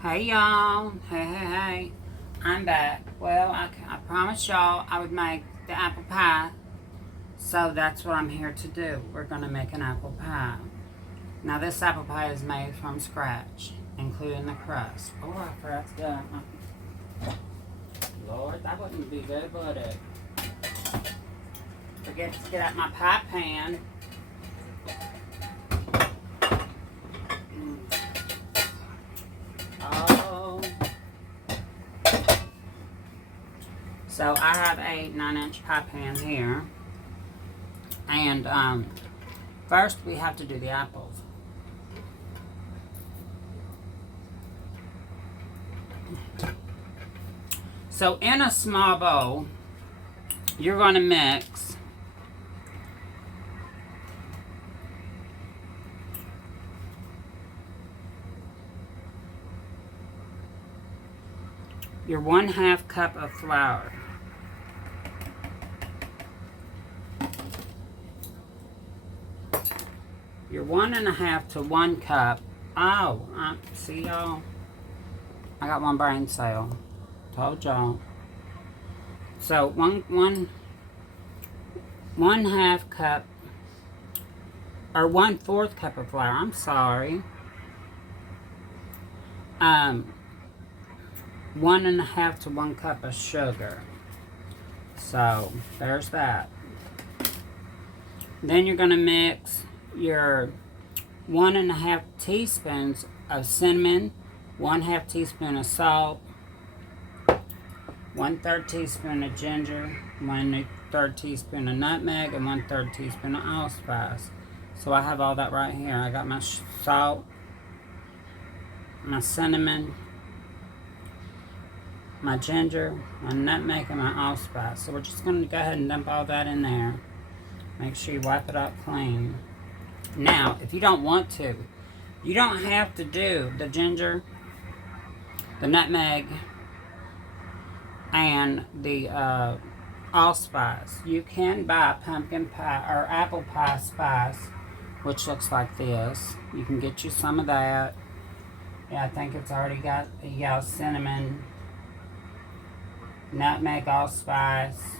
Hey y'all, hey, I'm back. Well, I promised y'all I would make the apple pie, so that's what I'm here to do. We're gonna make an apple pie. Now this apple pie is made from scratch, including the crust. Oh, I forgot to get out my... Lord, that wouldn't be good, would it? Forget to get out my pie pan. Oh. So I have a 9-inch pie pan here. And first we have to do the apples. So in a small bowl, you're going to mix your 1/2 cup of flour. Your 1.5 to 1 cup. Oh, see y'all. I got one brain cell. Told y'all. So 1/2 cup or 1/4 cup of flour. I'm sorry. 1.5 to 1 cup of sugar. So there's that. Then you're gonna mix your 1.5 teaspoons of cinnamon, 1/2 teaspoon of salt, 1/3 teaspoon of ginger, 1/3 teaspoon of nutmeg, and 1/3 teaspoon of allspice. So I have all that right here. I got my salt, my cinnamon, my ginger, my nutmeg, and my allspice. So we're just going to go ahead and dump all that in there. Make sure you wipe it out clean. Now, if you don't want to, you don't have to do the ginger, the nutmeg, and the allspice. You can buy pumpkin pie or apple pie spice, which looks like this. You can get you some of that. Yeah, I think it's already got the cinnamon, nutmeg, allspice.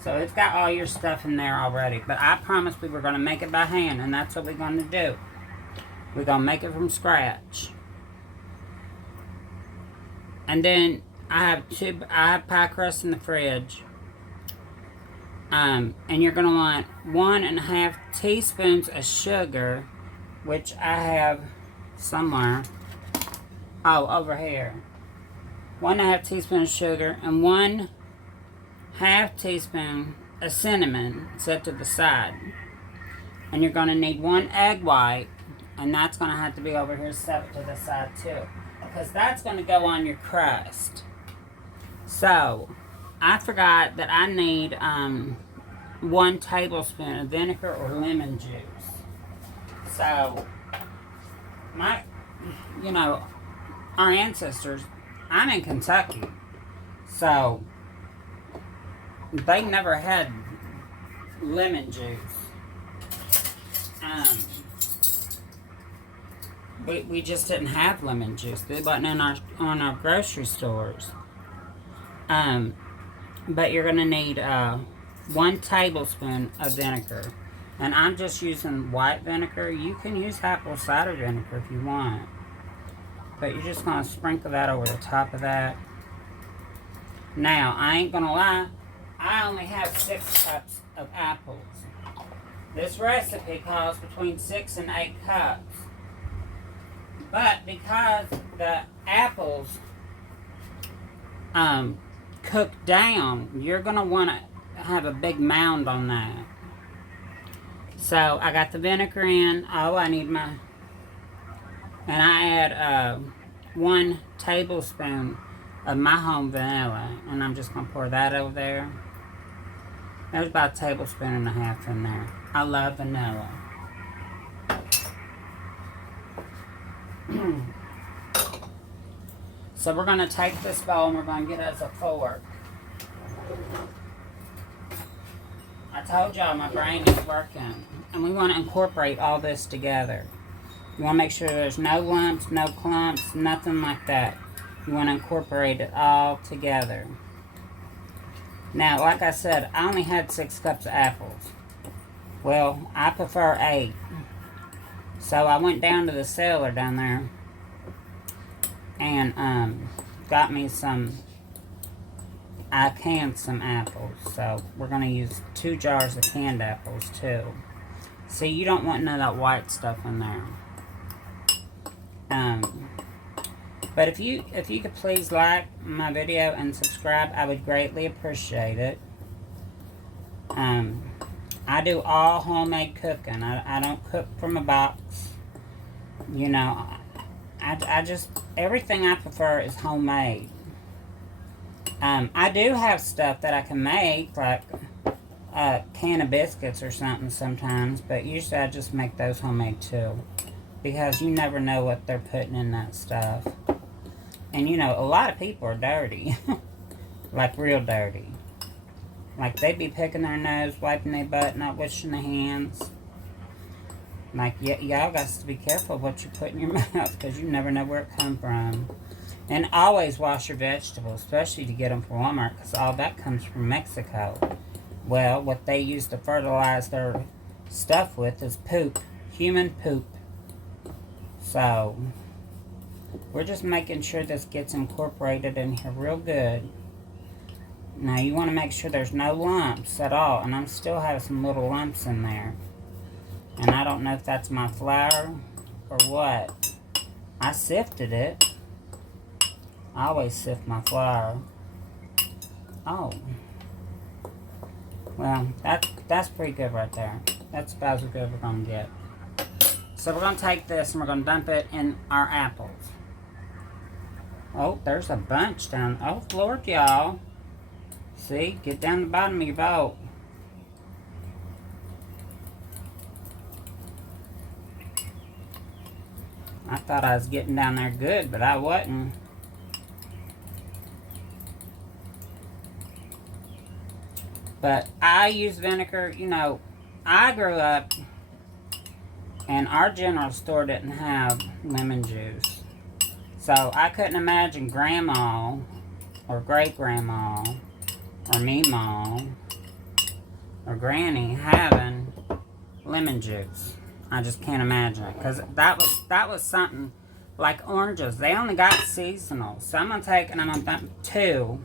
So it's got all your stuff in there already. But I promised we were going to make it by hand, and that's what we're going to do. We're going to make it from scratch. And then I have pie crust in the fridge. And you're going to want 1.5 teaspoons of sugar, which I have somewhere. Oh, over here. 1.5 teaspoons of sugar and 1/2 teaspoon of cinnamon set to the side. And you're going to need 1 egg white, and that's going to have to be over here set to the side too, because that's going to go on your crust. So I forgot that I need 1 tablespoon of vinegar or lemon juice. So our ancestors, I'm in Kentucky, so they never had lemon juice. We just didn't have lemon juice. It wasn't in our grocery stores. But you're gonna need 1 tablespoon of vinegar, and I'm just using white vinegar. You can use apple cider vinegar if you want, but you're just gonna sprinkle that over the top of that. Now, I ain't gonna lie, I only have 6 cups of apples. This recipe calls between 6 and 8 cups. But because the apples cook down, you're going to want to have a big mound on that. So I got the vinegar in. Oh, I need my... And I add 1 tablespoon of my home vanilla. And I'm just going to pour that over there. There's about 1.5 tablespoons in there. I love vanilla. So we're going to take this bowl and we're going to get us a fork. I told y'all my brain is working. And we want to incorporate all this together. You want to make sure there's no lumps, no clumps, nothing like that. You want to incorporate it all together. Now, like I said, I only had 6 cups of apples. Well, I prefer 8. So I went down to the cellar down there and got me I canned some apples. So we're going to use 2 jars of canned apples too. See, you don't want none of that white stuff in there. But if you could please like my video and subscribe, I would greatly appreciate it. I do all homemade cooking. I don't cook from a box. You know, I just, everything I prefer is homemade. I do have stuff that I can make, like a can of biscuits or something sometimes, but usually I just make those homemade too. Because you never know what they're putting in that stuff. And you know, a lot of people are dirty. Like real dirty. Like they be picking their nose, wiping their butt, not washing their hands. Like y'all got to be careful what you put in your mouth, because you never know where it come from. And always wash your vegetables, especially to get them from Walmart, because all that comes from Mexico. Well, what they use to fertilize their stuff with is poop. Human poop. So, we're just making sure this gets incorporated in here real good. Now, you want to make sure there's no lumps at all. And I'm still having some little lumps in there. And I don't know if that's my flour or what. I sifted it. I always sift my flour. Oh. Well, that's pretty good right there. That's about as good as we're going to get. So we're going to take this and we're going to dump it in our apples. Oh, there's a bunch down. Oh, Lord, y'all. See? Get down the bottom of your bowl. I thought I was getting down there good, but I wasn't. But I use vinegar. You know, I grew up and our general store didn't have lemon juice. So I couldn't imagine grandma or great-grandma or meemaw or granny having lemon juice. I just can't imagine it. Because that was something like oranges. They only got seasonal. So I'm going to take and I'm going to dump 2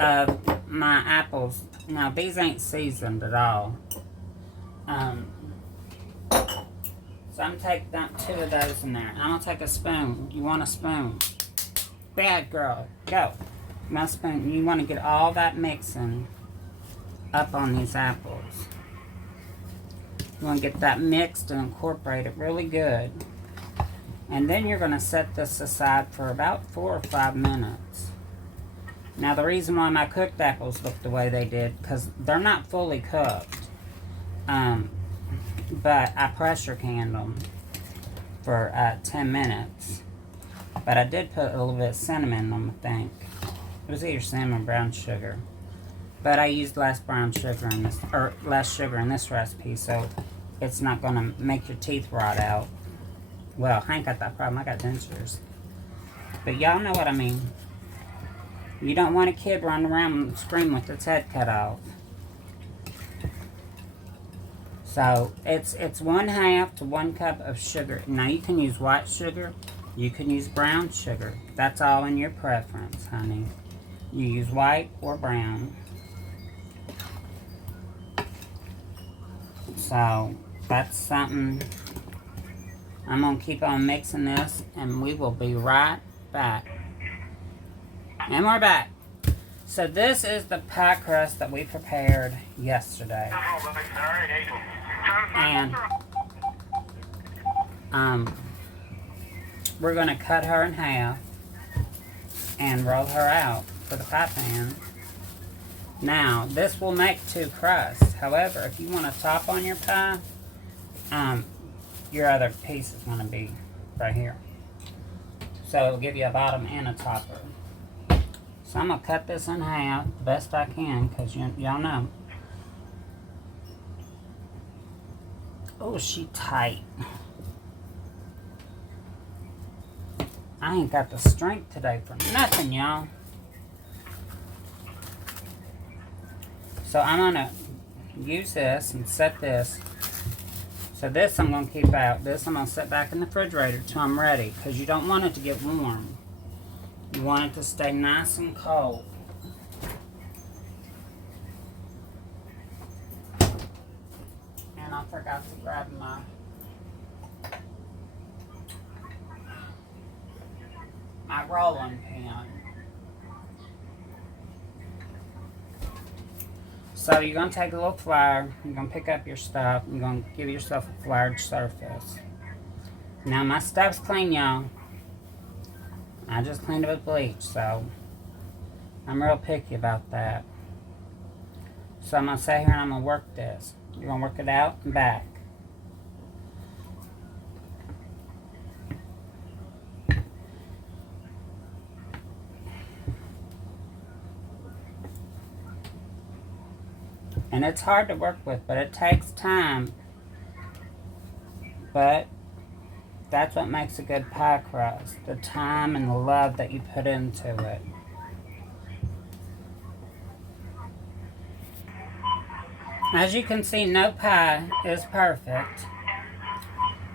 of my apples. Now, these ain't seasoned at all. So I'm going to dump 2 of those in there. I'm going to take a spoon. You want a spoon? Bad girl. Go. My spoon. You want to get all that mixing up on these apples. You want to get that mixed and incorporate it really good. And then you're going to set this aside for about 4 or 5 minutes. Now, the reason why my cooked apples look the way they did, because they're not fully cooked. But I pressure canned them for 10 minutes. But I did put a little bit of cinnamon in them, I think. It was either cinnamon or brown sugar. But I used less brown sugar in this, or less sugar in this recipe, so it's not going to make your teeth rot out. Well, I ain't got that problem. I got dentures. But y'all know what I mean. You don't want a kid running around and screaming with its head cut off. So, it's 1/2 to 1 cup of sugar. Now, you can use white sugar. You can use brown sugar. That's all in your preference, honey. You use white or brown. So, that's something. I'm going to keep on mixing this, and we will be right back. And we're back. So, this is the pie crust that we prepared yesterday. And we're going to cut her in half and roll her out for the pie pan. Now, this will make 2 crusts. However, if you want a top on your pie, your other piece is going to be right here. So it'll give you a bottom and a topper. So I'm going to cut this in half the best I can, because y'all know. Oh, she tight. I ain't got the strength today for nothing, y'all. So I'm gonna use this and set this. So this I'm gonna keep out. This I'm gonna set back in the refrigerator till I'm ready, because you don't want it to get warm. You want it to stay nice and cold. And I forgot to grab my rolling pin. So you're going to take a little flour, you're going to pick up your stuff, you're going to give yourself a floured surface. Now my stuff's clean, y'all. I just cleaned it with bleach, so I'm real picky about that. So I'm going to sit here and I'm going to work this. You're going to work it out and back. And it's hard to work with, but it takes time. But that's what makes a good pie crust. The time and the love that you put into it. As you can see, no pie is perfect.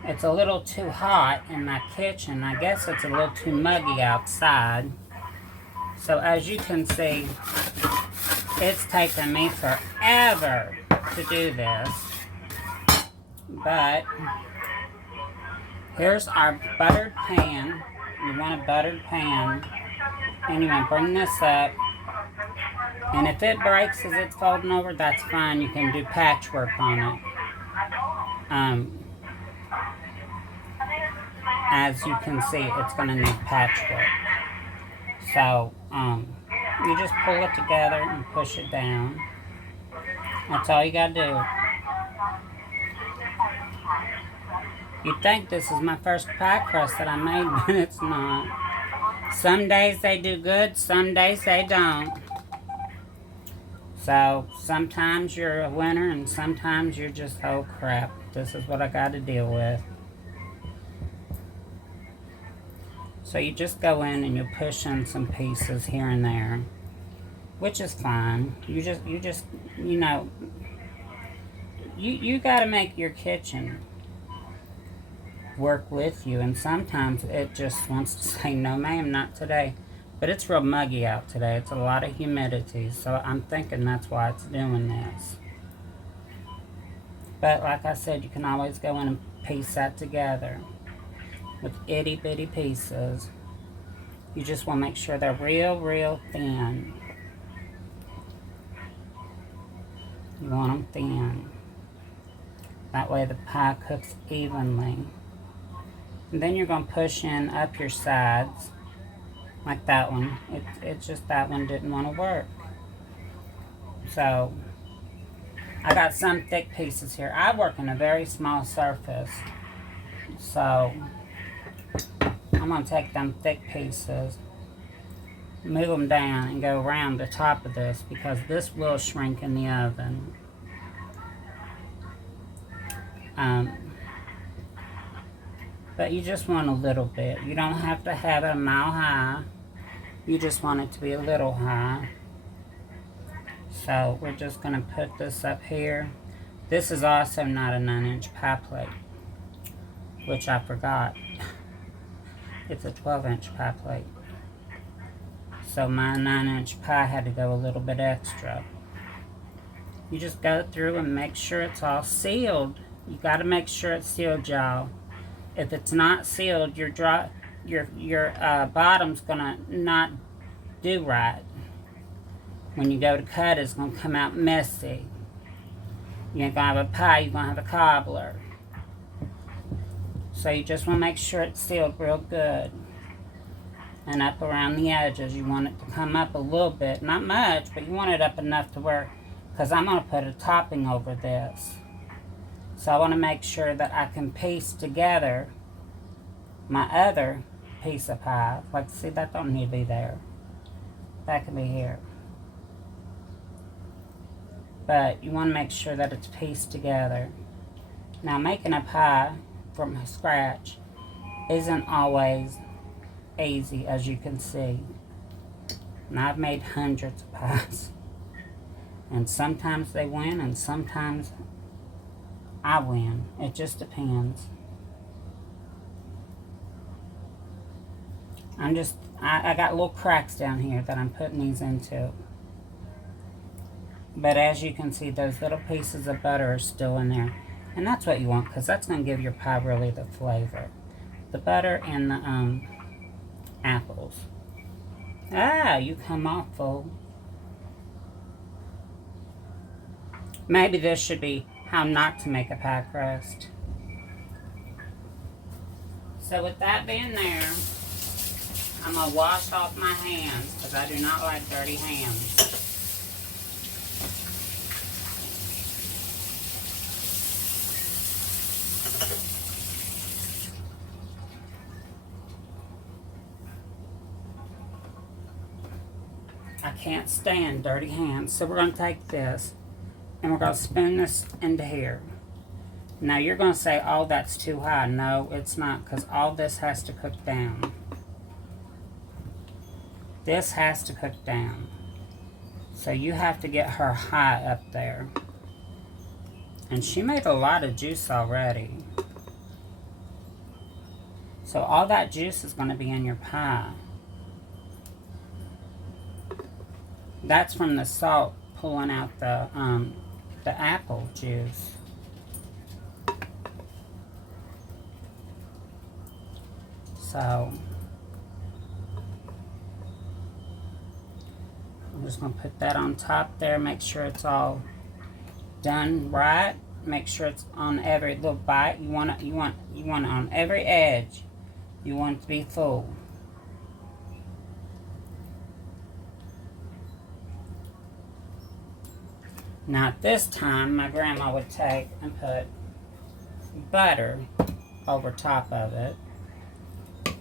It's a little too hot in my kitchen. I guess it's a little too muggy outside. So as you can see, it's taken me forever to do this. But here's our buttered pan. You want a buttered pan. And you want to bring this up. And if it breaks as it's folding over, that's fine. You can do patchwork on it. As you can see, it's going to need patchwork. So, you just pull it together and push it down. That's all you gotta do. You'd think this is my first pie crust that I made, but it's not. Some days they do good, some days they don't. So, sometimes you're a winner and sometimes you're just, oh crap, this is what I gotta deal with. So you just go in and you push in some pieces here and there, which is fine. You know, you got to make your kitchen work with you, and sometimes it just wants to say, no ma'am, not today. But it's real muggy out today. It's a lot of humidity, so I'm thinking that's why it's doing this. But like I said, you can always go in and piece that together with itty bitty pieces. You just want to make sure they're real thin. You want them thin. That way the pie cooks evenly. And then you're going to push in up your sides like that one. It's just that one didn't want to work. So I got some thick pieces here. I work in a very small surface, so I'm going to take them thick pieces, move them down, and go around the top of this, because this will shrink in the oven. But you just want a little bit. You don't have to have it a mile high. You just want it to be a little high. So we're just going to put this up here. This is also not a 9-inch pie plate, which I forgot. It's a 12-inch pie plate. So my 9-inch pie had to go a little bit extra. You just go through and make sure it's all sealed. You got to make sure it's sealed, y'all. If it's not sealed, your bottom's gonna not do right. When you go to cut, it's gonna come out messy. You ain't gonna have a pie, you're gonna have a cobbler. So you just want to make sure it's sealed real good. And up around the edges, you want it to come up a little bit. Not much, but you want it up enough to where, because I'm going to put a topping over this. So I want to make sure that I can piece together my other piece of pie. Like, see, that don't need to be there. That can be here. But you want to make sure that it's pieced together. Now, making a pie from scratch isn't always easy, as you can see. And I've made hundreds of pies. And sometimes they win, and sometimes I win. It just depends. I got little cracks down here that I'm putting these into. But as you can see, those little pieces of butter are still in there. And that's what you want, because that's going to give your pie really the flavor. The butter and the apples. Ah, you come off full. Maybe this should be how not to make a pie crust. So with that being there, I'm going to wash off my hands, because I do not like dirty hands. I can't stand dirty hands. So we're going to take this and we're going to spoon this into here. Now you're going to say, oh, that's too high. No, it's not, because all this has to cook down. This has to cook down. So you have to get her high up there. And she made a lot of juice already. So all that juice is going to be in your pie. That's from the salt pulling out the apple juice. So I'm just going to put that on top there. Make sure it's all done right. Make sure it's on every little bite. You want it on every edge. You want it to be full. Now at this time, my grandma would take and put butter over top of it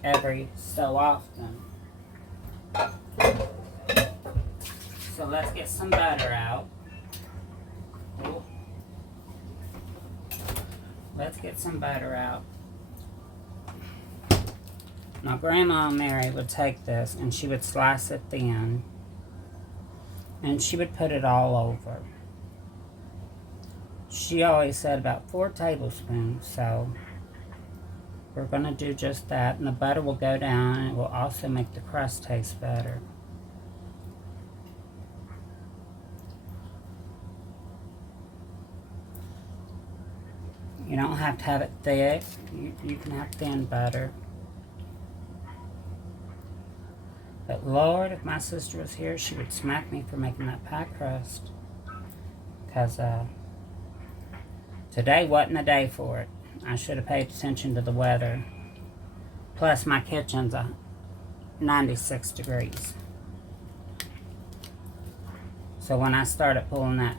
every so often. So let's get some butter out. Let's get some butter out. Now Grandma Mary would take this and she would slice it thin. And she would put it all over. She always said about 4 tablespoons, so we're going to do just that. And the butter will go down, and it will also make the crust taste better. You don't have to have it thick. You can have thin butter. But Lord, if my sister was here, she would smack me for making that pie crust. Because today wasn't a day for it. I should have paid attention to the weather. Plus my kitchen's 96 degrees. So when I started pulling that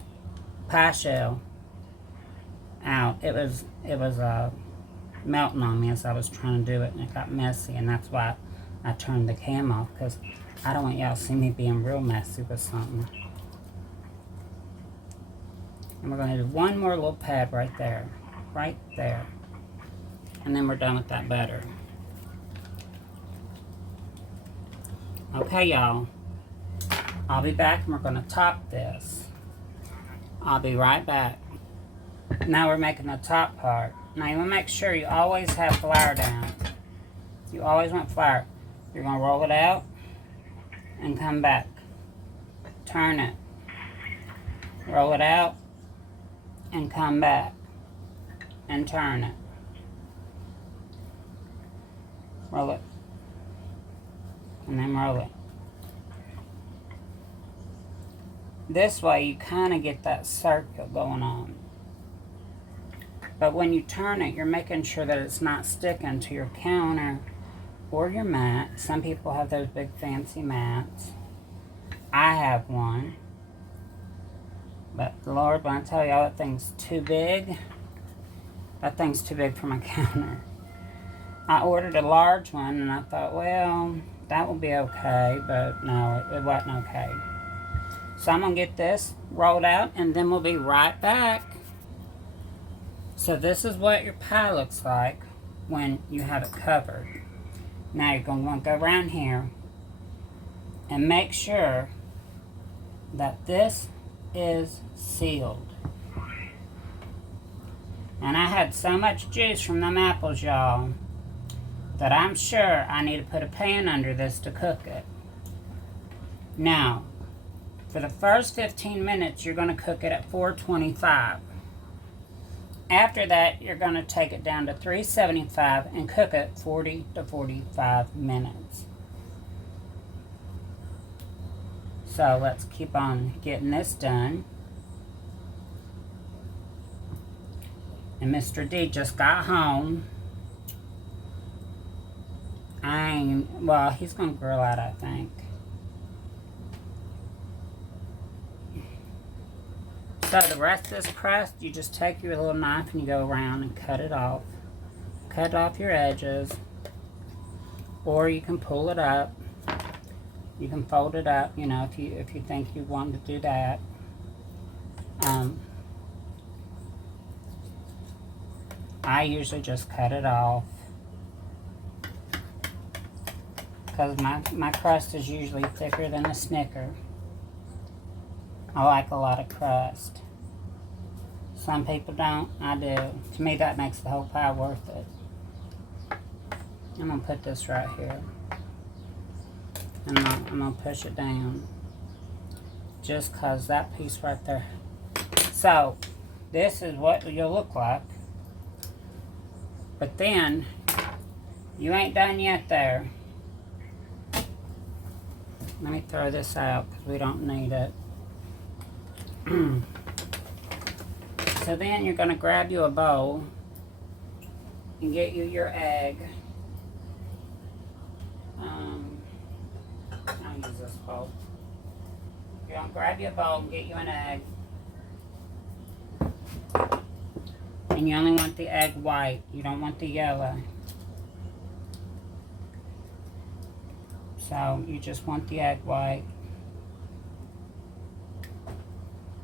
pie shell out, it was melting on me as I was trying to do it, and it got messy, and that's why I turned the cam off, because I don't want y'all to see me being real messy with something. And we're going to do one more little pad right there. Right there. And then we're done with that butter. Okay, y'all. I'll be back and we're going to top this. I'll be right back. Now we're making the top part. Now you want to make sure you always have flour down. You always want flour. You're going to roll it out and come back. Turn it. Roll it out and come back and turn it. Roll it and then roll it. This way you kind of get that circle going on. But when you turn it, you're making sure that it's not sticking to your counter or your mat. Some people have those big fancy mats. I have one. But Lord, when I tell y'all that thing's too big, that thing's too big for my counter. I ordered a large one and I thought, well, that will be okay, but no, it wasn't okay. So I'm going to get this rolled out and then we'll be right back. So this is what your pie looks like when you have it covered. Now you're going to want to go around here and make sure that this is sealed. And I had so much juice from them apples, y'all, that I'm sure I need to put a pan under this to cook it. Now, for the first 15 minutes, you're going to cook it at 425. After that, you're going to take it down to 375 and cook it 40 to 45 minutes. So let's keep on getting this done. And Mr. D just got home. Well, he's going to grill out, I think. So the rest of this crust, you just take your little knife and you go around and cut it off. Cut off your edges. Or you can pull it up. You can fold it up, you know, if you think you want to do that. I usually just cut it off, because my crust is usually thicker than a Snicker. I like a lot of crust. Some people don't. I do. To me, that makes the whole pie worth it. I'm going to put this right here. And I'm going to push it down. Just because that piece right there. So, this is what you'll look like. But then, you ain't done yet there. Let me throw this out because we don't need it. So then you're going to grab you a bowl and get you your egg. I'll use this bowl. You're going to grab you a bowl and get you an egg. And you only want the egg white. You don't want the yellow. So you just want the egg white.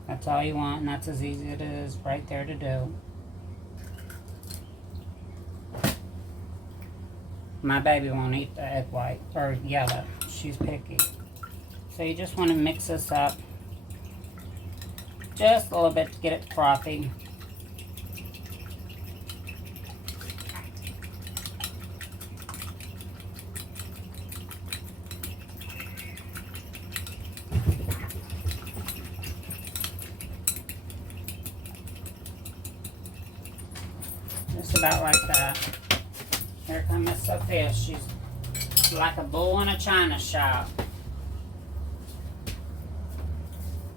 That's all you want, and that's as easy as it is right there to do. My baby won't eat the egg white, or yellow. She's picky. So you just want to mix this up just a little bit to get it frothy. Just about like that. Here comes Miss Sophia. She's like a bull in a china shop.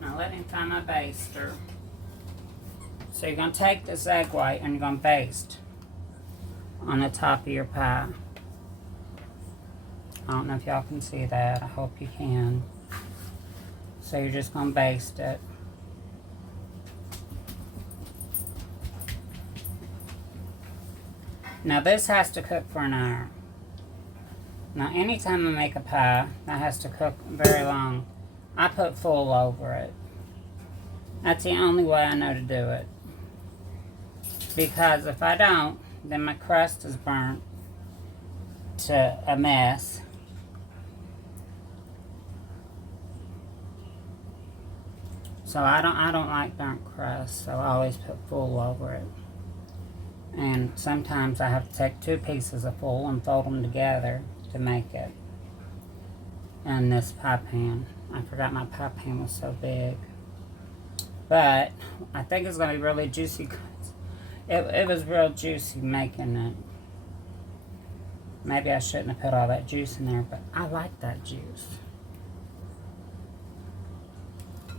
Now let me find my baster. So you're going to take this egg white and you're going to baste on the top of your pie. I don't know if y'all can see that. I hope you can. So you're just going to baste it. Now this has to cook for an hour. Now anytime I make a pie that has to cook very long, I put full over it. That's the only way I know to do it. Because if I don't, then my crust is burnt to a mess. So I don't like burnt crust, so I always put full over it. And sometimes I have to take 2 pieces of full and fold them together to make it. And this pie pan. I forgot my pie pan was so big. But I think it's going to be really juicy. It was real juicy making it. Maybe I shouldn't have put all that juice in there, but I like that juice.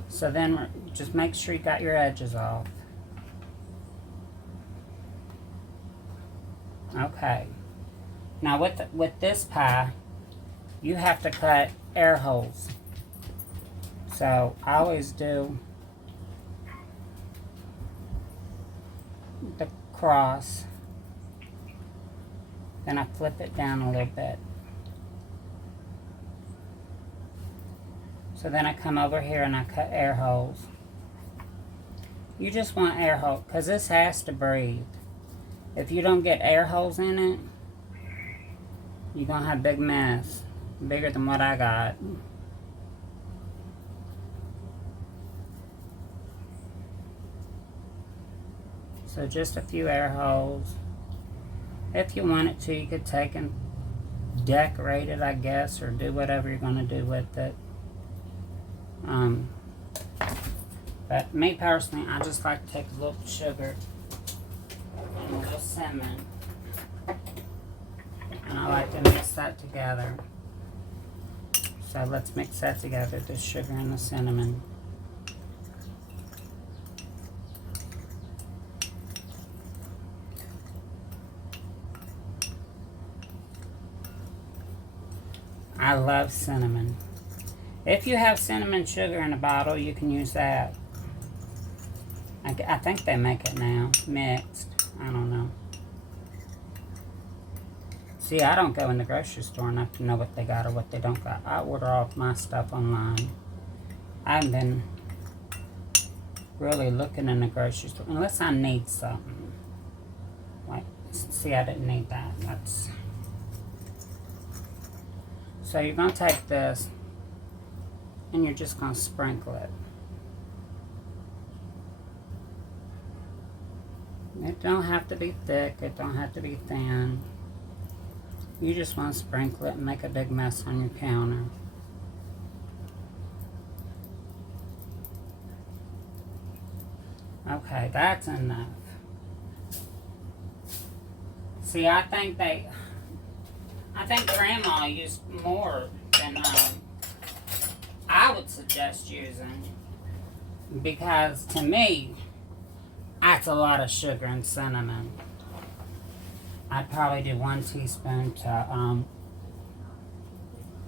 So then just make sure you got your edges off. Okay. Now with this pie, you have to cut air holes. So I always do the cross. Then I flip it down a little bit. So then I come over here and I cut air holes. You just want air holes because this has to breathe. If you don't get air holes in it, you're going to have a big mess. Bigger than what I got. So just a few air holes. If you wanted to, you could take and decorate it, I guess, or do whatever you're going to do with it. But me personally, I just like to take a little sugar and a little cinnamon, and I like to mix that together. So let's mix that together, the sugar and the cinnamon. I love cinnamon. If you have cinnamon sugar in a bottle, you can use that. I think they make it now, mixed. I don't know. See, I don't go in the grocery store enough to know what they got or what they don't got. I order all of my stuff online. I haven't been really looking in the grocery store, unless I need something. Like, see, I didn't need that. That's... So you're going to take this, and you're just going to sprinkle it. It don't have to be thick. It don't have to be thin. You just want to sprinkle it and make a big mess on your counter. Okay, that's enough. See, I think Grandma used more than I would suggest using, because to me, that's a lot of sugar and cinnamon. I'd probably do 1 teaspoon to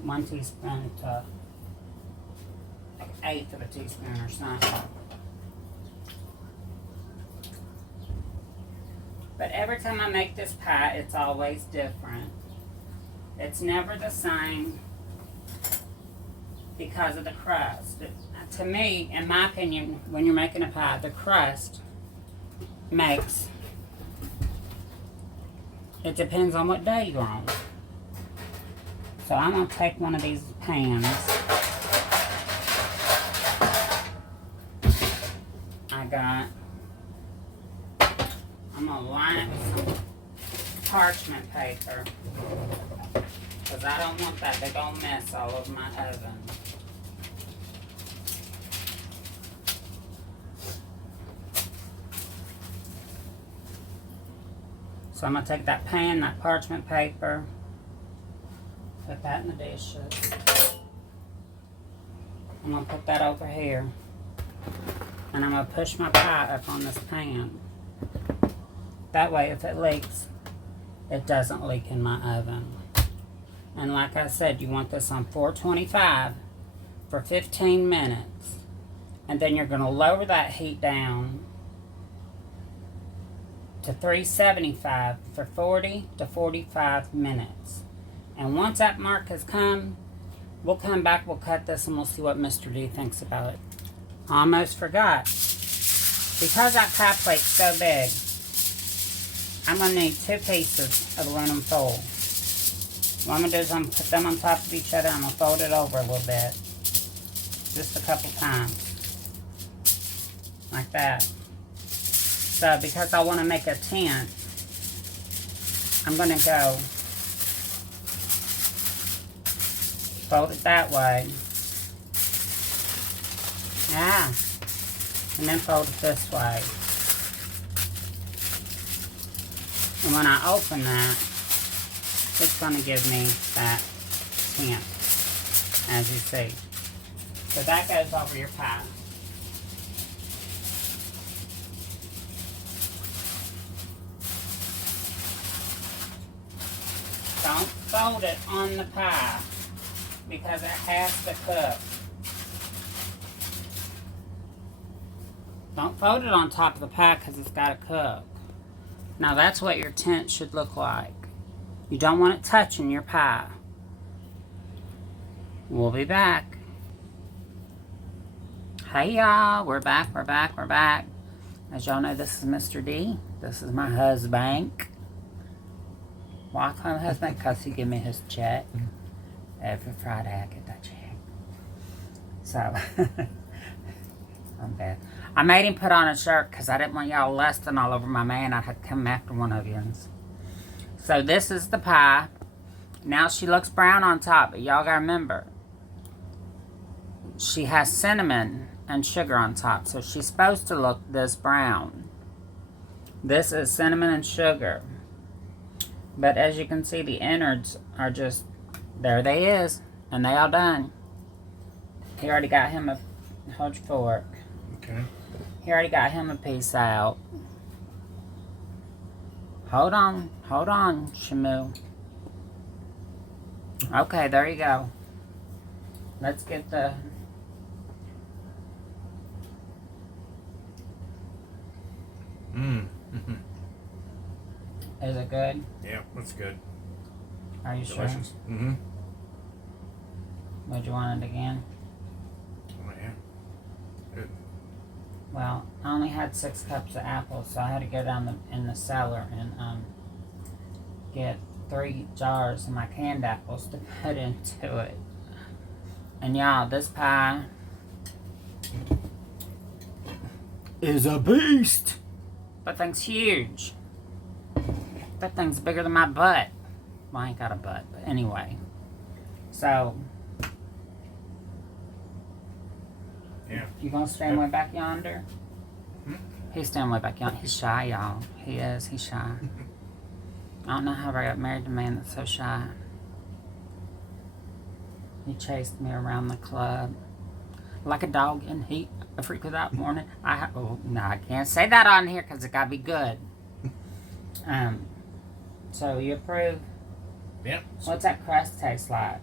1/8 of a teaspoon or something. But every time I make this pie, it's always different. It's never the same because of the crust. To me, in my opinion, when you're making a pie, the crust makes... It depends on what day you're on. So I'm going to take one of these pans. I'm going to line it with some parchment paper, because I don't want that big old mess all over my oven. So I'm going to take that pan, that parchment paper, put that in the dishes. I'm going to put that over here. And I'm going to push my pie up on this pan. That way, if it leaks, it doesn't leak in my oven. And like I said, you want this on 425 for 15 minutes. And then you're going to lower that heat down to 375 for 40 to 45 minutes. And once that mark has come, we'll come back, we'll cut this, and we'll see what Mr. D thinks about it. Almost forgot. Because that pie plate's so big, I'm going to need 2 pieces of aluminum foil. What I'm going to do is I'm going to put them on top of each other. I'm going to fold it over a little bit. Just a couple times. Like that. So because I want to make a tent, I'm going to go fold it that way. Yeah. And then fold it this way. And when I open that, it's going to give me that tent, as you see. So that goes over your pie. Don't fold it on the pie, because it has to cook. Don't fold it on top of the pie, because it's got to cook. Now that's what your tent should look like. You don't want it touching your pie. We'll be back. Hey y'all, we're back. As y'all know, this is Mr. D. This is my husband. Why I call him husband? Because he give me his check. Every Friday I get that check. So, I'm bad. I made him put on a shirt because I didn't want y'all lusting all over my man. I had to come after one of you. So this is the pie. Now she looks brown on top, but y'all gotta remember, she has cinnamon and sugar on top, so she's supposed to look this brown. This is cinnamon and sugar. But as you can see, the innards are just, there they is, and they all done. He already got him a, hold your fork. Okay. He already got him a piece out. Hold on, Shamu. Okay, there you go. Let's get the... Mm-hmm. Is it good? Yeah, that's good. Are you Delicious. sure? Mm-hmm. Would you want it again? Oh, yeah. Good. Well, I only had 6 cups of apples, so I had to go down in the cellar and get 3 jars of my canned apples to put into it. And y'all, this pie is a beast. That thing's huge. That thing's bigger than my butt. Well, I ain't got a butt, but anyway. So, yeah. You gonna stand way back yonder? Hmm? He's standing way back yonder. He's shy, y'all. He is. He's shy. I don't know how I got married to a man that's so shy. He chased me around the club like a dog in heat. A freak without warning. No, I can't say that on here because it gotta be good. So you approve? Yeah. What's that crust taste like?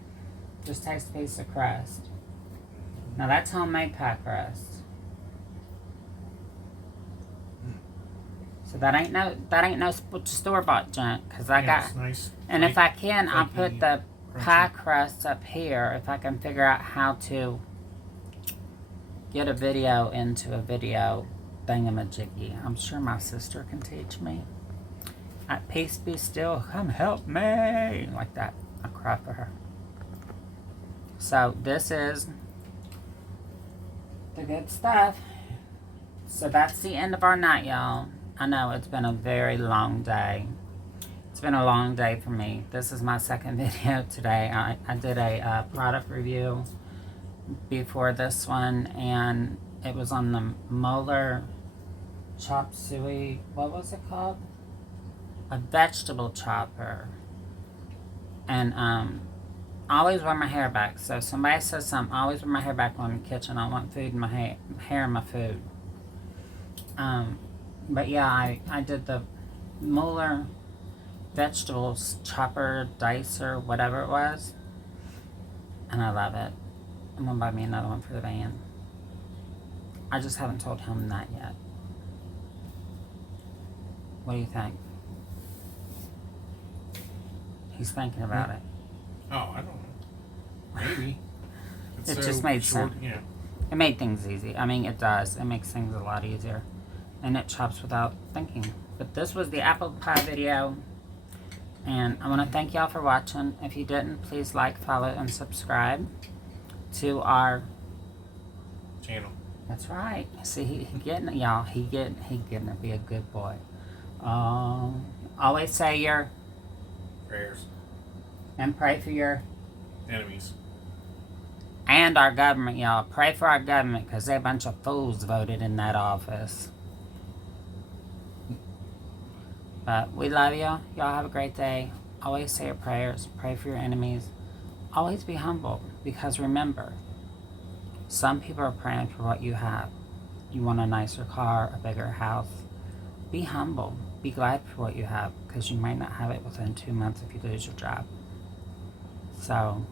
Just taste a piece of crust. Now that's homemade pie crust. So that ain't no store bought junk because I got. It's nice. And if I can, I'll flaky, put the crunchy. pie crust up here if I can figure out how to get a video into a video thingamajiggy. I'm sure my sister can teach me. At peace be still, come help me. Like that. I cry for her. So this is the good stuff. So that's the end of our night, y'all. I know it's been a very long day. It's been a long day for me. This is my second video today. I did a product review before this one, and it was on the molar chop suey. What was it called? A vegetable chopper. And I always wear my hair back. So if somebody says something, I always wear my hair back when I'm in the kitchen. I don't want food in my hair in my food. But yeah, I did the molar vegetables chopper, dicer, whatever it was. And I love it. I'm gonna buy me another one for the van. I just haven't told him that yet. What do you think? He's thinking about it. Oh, I don't know. Maybe. It just made sense. Yeah. It made things easy. I mean, it does. It makes things a lot easier. And it chops without thinking. But this was the apple pie video. And I want to thank y'all for watching. If you didn't, please like, follow, and subscribe to our Channel. That's right. See, he getting it, y'all. He getting to be a good boy. Always say your Prayers. and pray for your Enemies. and our government, y'all. Pray for our government because they a bunch of fools voted in that office. But we love y'all. Y'all have a great day. Always say your prayers. Pray for your enemies. Always be humble because remember, some people are praying for what you have. You want a nicer car, a bigger house. Be humble. Be glad for what you have because you might not have it within 2 months if you lose your job. So,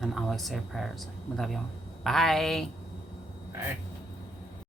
and always say your prayers. We love y'all. Bye. Bye.